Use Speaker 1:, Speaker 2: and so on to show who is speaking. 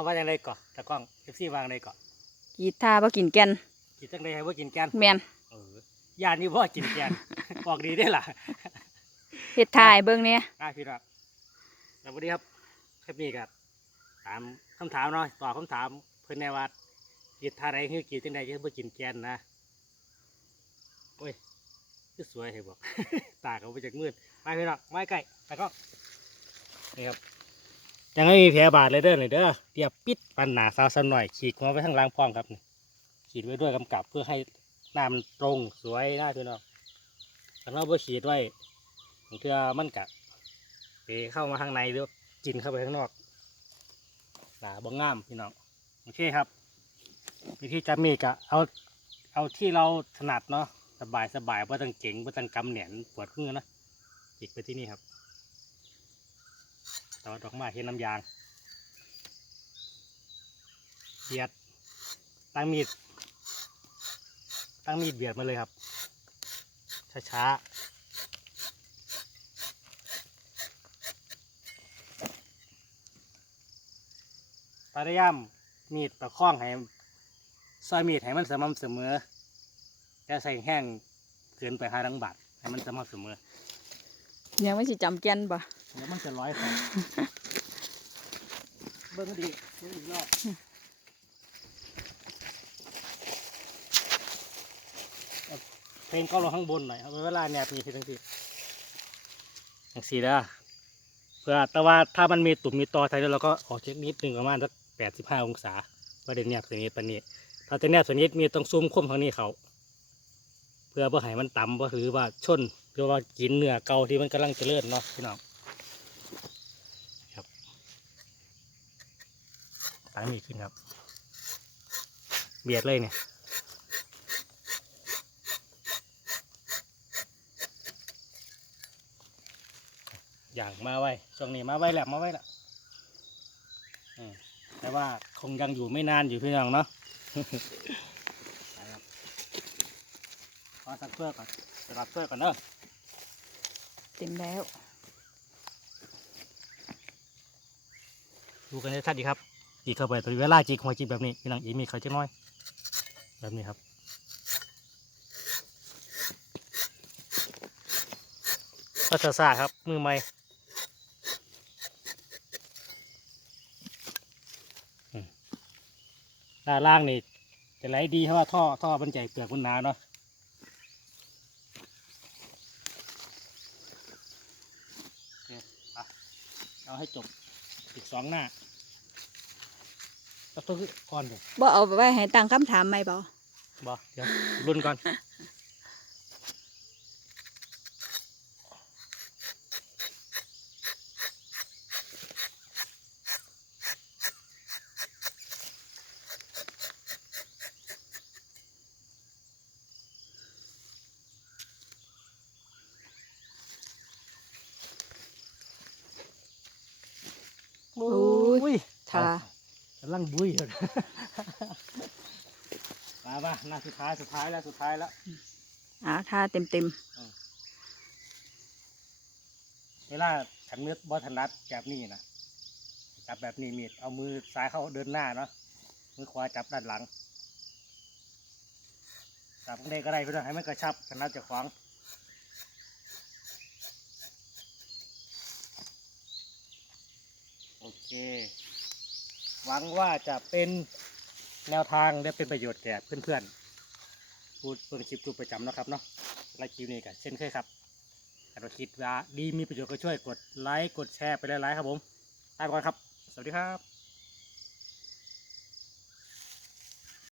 Speaker 1: เอาว่าจังไดก่อนตะกล้องเอฟซีวางไดก่อน
Speaker 2: กีดทาบ่กินแก่น
Speaker 1: กินจังไดให้ว่ากินแกน
Speaker 2: แม่น
Speaker 1: เออย่านนี่บ่กินแกนออกดีได้อล่ะ
Speaker 2: เฮ็ดทายเบิ่งเนี่ย
Speaker 1: ได้พี่ครับสวัสดีครับคลิปนี้ครับถามคำถามเนาะตอบคำถามเพิ่นแนว่ากินทาไรคือกินจังไดคือบ่กินแกนนะโอ้ยคือสวยให้บอก ตาเขาไปจากมืดไปพี่น้องไม้ใกล้ตะกล้องนี่ครับ ยังไม่มีแผลบาดเลยเด้อเลยเด้อเตียบปิดปันหนาสาวสันหน่อย ขีดหัวไว้ข้างล่างพร้อมครับนี่ขีดไว้ด้วยกำกับเพื่อให้หน้ามันตรงสวยหน้าพี่น้องถ้าเราบ่ขีดไว้เทื่อมันกะไปเข้ามาข้างในหรือกินเข้าไปข้างนอกหนาบ่งงามพี่น้องโอเคครับ วิธีจับมีดกะเอาเอาที่เราถนัดเนาะสบายสบายว่าะต้องเก่งว่าะต้องกำเหนียนปวดมือนะจิกไปที่นี่ครับ ต่อดอกไม้เห็นน้ำยางเบียดตั้งมีด ตั้งมีดเบียดมาเลยครับ ช้าๆพยายามมีดประคองให้ซอยมีดให้มันสม่ำเสมอจะใส่แห้งเกินไปห้าดังบาทให้มันสม่ำเสมอ
Speaker 2: ยังไม่สิจำแกนบ่
Speaker 1: เดี๋ยวมันจะร้อยใส่เบิ้งดีเบิ้งอีกรอบเพลงก็ลงข้างบนหน่อยเอาเวลาแนบมีทีทั้งทีทั้งสี่ด้าเพื่อแต่ว่าถ้ามันมีตุ่มมีตอไทยแล้วเราก็ออกเช็คนิดหนึ่งประมาณสักแปดสิบห้าองศาประเด็นแนบสนิทปานนี้ถ้าจะแนบสนิทมีต้องซูมคมทางนี้เขาเพื่อเพื่อให้มันต่ำบ่หรือว่าชนหรือว่ากินเนื้อเก่าที่มันกำลังจะเจริญเนาะพี่น้อง ตั้งมีดขึ้นครับ เบียดเลยเนี่ยอย่างมาไว้ช่วงนี้มาไว้แหละมาไว้แหละอืมแต่ว่าคงยังอยู่ไม่นานอยู่พี่น้องเนาะไปครับขอสักเพื่อก่อนสลับเพื่อก่อนเนอะ
Speaker 2: เต็มแล้ว
Speaker 1: ดูกันให้ชัดดีครับ จีเข้าไปตัวเวลาจีหัวจีแบบนี้พี่น้องอีมีเขาจะน้อย แบบนี้ครับก็จะซาครับมือใหม่ด้านล่างนี่จะไหลดีเพราะว่าท่อท่อมันใหญ่เปลือกมันหนาเนาะโอเคไปเอาให้จบอีกสองหน้า ก็ต้องก่อนเลย
Speaker 2: บ่เอาไว้ให้ตั้งคำถามไหมบ่
Speaker 1: บอเดี๋ยวรุ่นก่อน
Speaker 2: โอ้ย
Speaker 1: ย
Speaker 2: ทา
Speaker 1: กำลังบุยเลยมาป่ะหน้าสุดท้ายสุดท้ายแล้วสุดท้ายแล้ว
Speaker 2: อ่าทาเต็มเต็ม
Speaker 1: เวลาฉันเนื้อบอถนัดแบบนี้นะจับแบบนี้มีดเอามือซ้ายเข้าเดินหน้าเนาะมือขวาจับด้านหลังจับตรงนี้ก็ได้เพื่อให้มันกระชับถนัดจะขวางโอเค หวังว่าจะเป็นแนวทางและเป็นประโยชน์แก่เพื่อนๆผู้เพิ่งชิปดูประจำนะครับเนาะไละคลิปนี้กันเช่นเคยครับถ้าเราคิดว่าดีมีประโยชน์ก็ช่วยกดไลค์กดแชร์ไปหลายๆครับผมตายไปก่อนครับ สวัสดีครับ